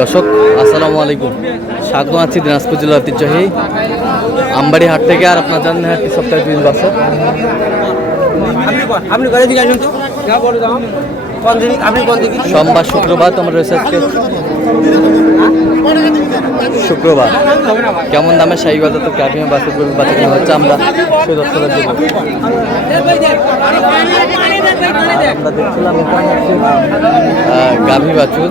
দর্শক আসসালামু আলাইকুম, স্বাগত আছি দিনাজপুর জেলার ঐতিহ্যবাহী আমবাড়ি হাট থেকে। আর আপনার জানেন হাটটি সপ্তাহে 2 দিন বসে। সোমবার শুক্রবার তোমার রয়েছে আজকে শুক্রবার। কেমন দামে শাহী বাজার তো গাভী বাছুর বাচ্চা কেনা হচ্ছে আমরা সেই দর্শকদের দেবো। আমরা দেখছিলাম গাভী বাছুর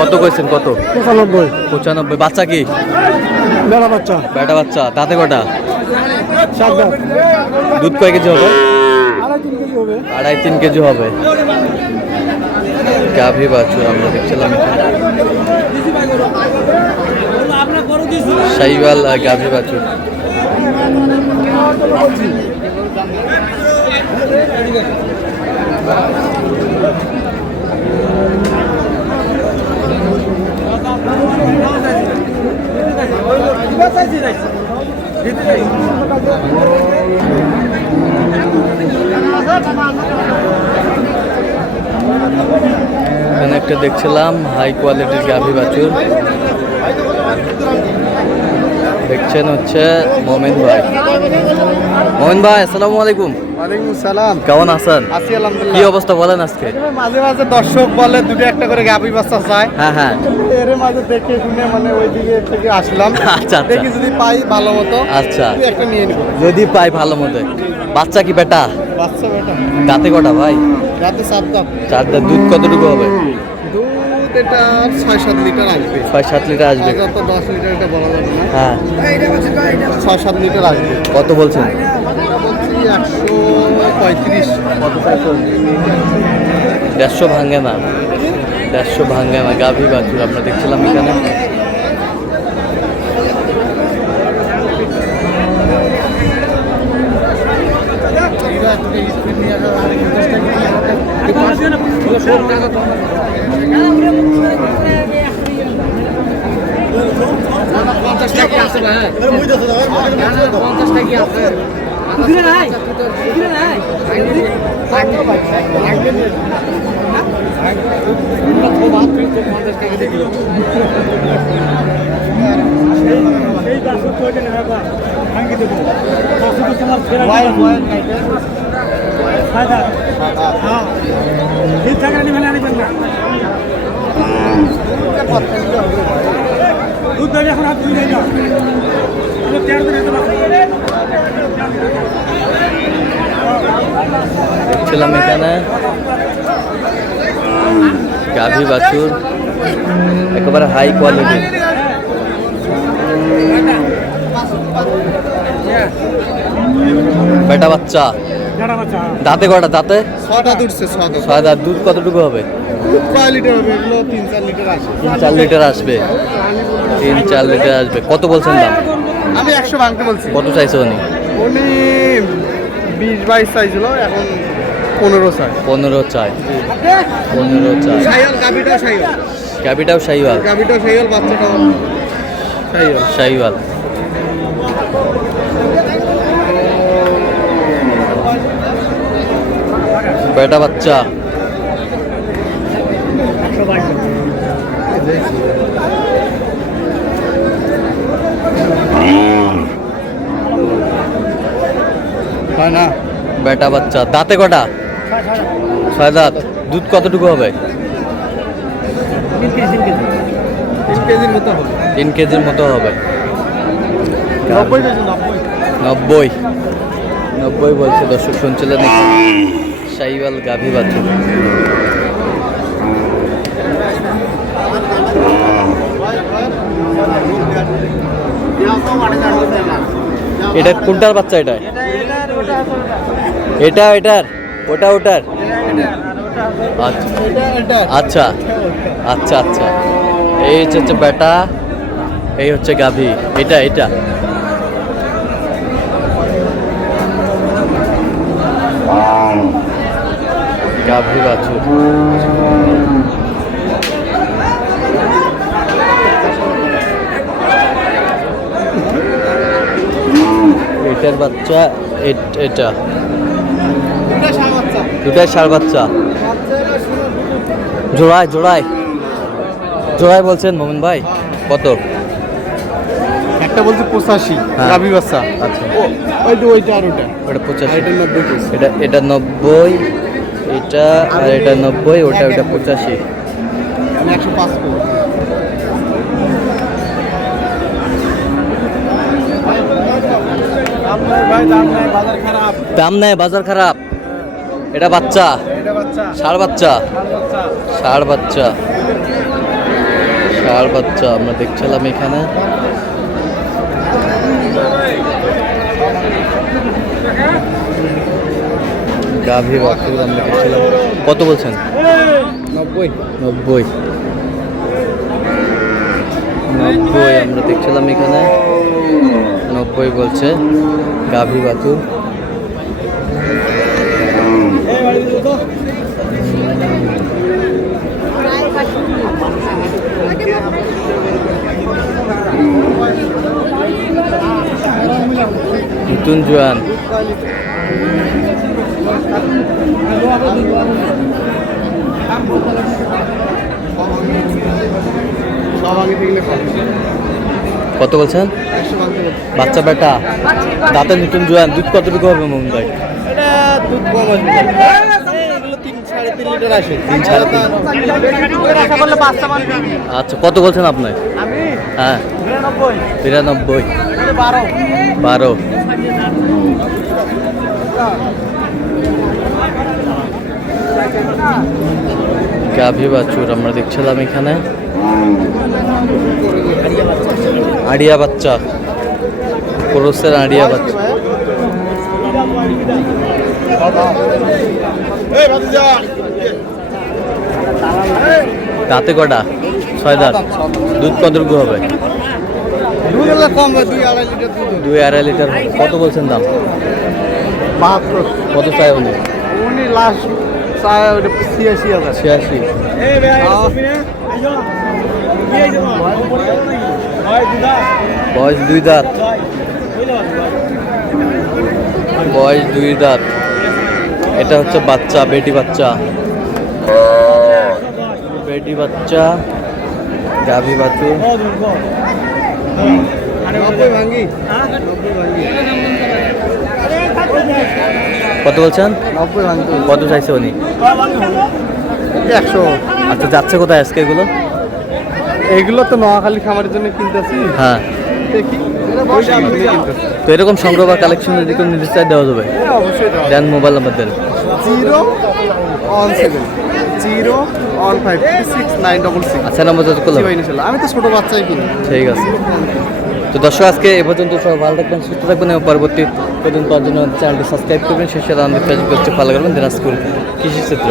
কত কইছেন? কত? 95। বাচ্চা কি? বেটা বাচ্চা। দাঁতে কটা? দুধ কয় কেজি হবে? 2.5-3 কেজি হবে। গাভী বাছুর আমরা দেখছিলাম শাহিওয়াল গাভী বাছুর। এখানে একটা দেখছিলাম হাই কোয়ালিটির গাভী বাছুর। দেখছেন হচ্ছে মোমেন ভাই। মোমেন ভাই আসসালামু আলাইকুম। ওয়ালাইকুম সালাম। কেমন আছেন? আছি আলহামদুলিল্লাহ। কি অবস্থা বলেন আজকে? মাঝে মাঝে দর্শক বলে দুটো একটা করে গাভী বাচ্চা চায়। হ্যাঁ হ্যাঁ, এর মাঝে দেখে শুনে মানে ওই দিকে থেকে আসলাম। আচ্ছা দেখি যদি পাই ভালো মতো আচ্ছা, একটা নিয়ে নিব। যদি পাই ভালো মতো। বাচ্চা কি বেটা? বাচ্চা বেটা। দাঁতে কটা ভাই? রাতে 7 দাম। 4 দাঁত। দুধ কতটুকু হবে? দুধ এটা 6-7 লিটার আসবে। 6-7 লিটার আসবে। যত 10 লিটার এটা বলা যাবে না। হ্যাঁ, 6-7 লিটার আসবে। কত বলছেন? এটা বলছি 135। কত চাইছেন? 150 ভাঙে না, 150 ভাঙে না। গাভী বাছুর আমরা দেখছিলাম এখানে। দেখছিলাম এখানে গাভী বাছুর একেবারে হাই কোয়ালিটি। বেটা বাচ্চা। দাঁতে কটা? দাঁতে 6 দাঁত উঠছে। 6 দাঁত। 6 দাঁত। দুধ কতটুকু হবে? দুধ কয় লিটার হবে? এগুলো 3-4 লিটার আসবে। 3-4 লিটার আসবে। 3-4 লিটার আসবে। কত বলছেন দাম? আমি 100 ভাঙতে বলছি। কত চাইছে উনি? উনি 20-22 চাইছিল, এখন 15 চাই। 15 চাই। 15 চাই। শাহিওয়াল গাভীটাও শাহিওয়াল। গাভীটাও শাহিওয়াল। গাভীটাও শাহিওয়াল, বাচ্চাটাও শাহিওয়াল। শাহিওয়াল। বেটা বাচ্চা। হয় না। বেটা বাচ্চা। দাঁতে কটা? 6 দাঁত। দুধ কতটুকু হবে? 3 কেজির মতো হবে। 3 কেজির মতো হবে। 90 কেজি। 90 90 বলছে। দর্শক শুনছিলেন শাহিওয়াল গাভী বাছুর। এটা কোনটার বাচ্চা? এটা এটা এটার? ওটা ওটার? আচ্ছা আচ্ছা আচ্ছা। এই হচ্ছে বেটা, এই হচ্ছে গাভী। এটা এটা গাভী বাছুর। এটার বাচ্চা এটা দুটাই ষাঁড় বাচ্চা। জোড়ায় জোড়ায় জোড়ায় বলছেন মোমিন ভাই কত? একটা বলছি 85 হ্যাঁ। গাভী বাচ্চা। আচ্ছা ওইটা আর ওটা ওটা 85, এটা 90 পিস। এটা 90, এটা আর এটা 90, ওটা 85। আমি 105 করব। দাম নেই বাজার খারাপ। এটা বাচ্চা, ষাঁড় বাচ্চা, ষাঁড় বাচ্চা, ষাঁড় বাচ্চা আমরা দেখছিলাম এখানে। গাভী বাছুর আমরা দেখছিলাম। কত বলছেন? 90 90, 90 আমরা দেখছিলাম এখানে। 90 বলছে গাভী বাছুর। নতুন জোয়ান সব আগে থেকে কম। কত বলছেন? 100 ভাঙতে বলছি। বাচ্চা বেটা দাঁতে নতুন জোয়ান, দুধ কতটুকু হবে মোহন ভাই? এটা দুধ কম আসবে। এগুলো 3-3.5 লিটার আসে। 3-3.5 আশা করলে 5টা মারবে। আচ্ছা কত বলছেন আপনার? আমি হ্যাঁ 93 93, 12 12। গাভী বাছুর আমরা দেখছিলাম এখানে। আড়িয়া বাচ্চা, ক্রসের আড়িয়া বাচ্চা। দাঁতে কটা? 6 দাঁত। দুধ কতটুকু হবে? দুধ হলে কম হয়, 2-2.5 লিটার দুধ হবে। 2-2.5 লিটার। কত বলছেন দাম? 72 কত চাই উনি? উনি লাস্ট চায় ওটা 86,000। 86। বয়স 2 দাঁত, বয়স 2 দাঁত। এটা হচ্ছে বাচ্চা, বেটি বাচ্চা, বেটি বাচ্চা, গাভী বাছুর। 90 ভাঙি 90 ভাঙি কত বলছেন? 90 ভাঙতে বলছি। কত চাইছে উনি? 100। আচ্ছা যাচ্ছে কোথায় আজকে এগুলো? এগুলো তো নোয়াখালী খামারের জন্য কিনতেছি। হ্যাঁ, দেখি এটা বসে কিনতেছি। তো এরকম সংগ্রহ বা কালেকশন যদি কোনো নির্দিষ্ট দেওয়া যাবে, হ্যাঁ, অবশ্যই দেওয়া দেন মোবাইল নাম্বার দেন। 017 015 আচ্ছা নাম্বার যত করলাম। আমি তো ছোট বাচ্চাই কিনি। ঠিক আছে। তো দর্শক আজকে এ পর্যন্ত, সব ভালো থাকবেন, সুস্থ থাকবেন এবং পরবর্তী পর্যন্ত পাওয়ার জন্য চ্যানেলটি সাবস্ক্রাইব করবেন। সেই সাথে আমাদের ফেসবুক পেজটি ফলো করবেন দিনাজপুর কৃষি ক্ষেত্র।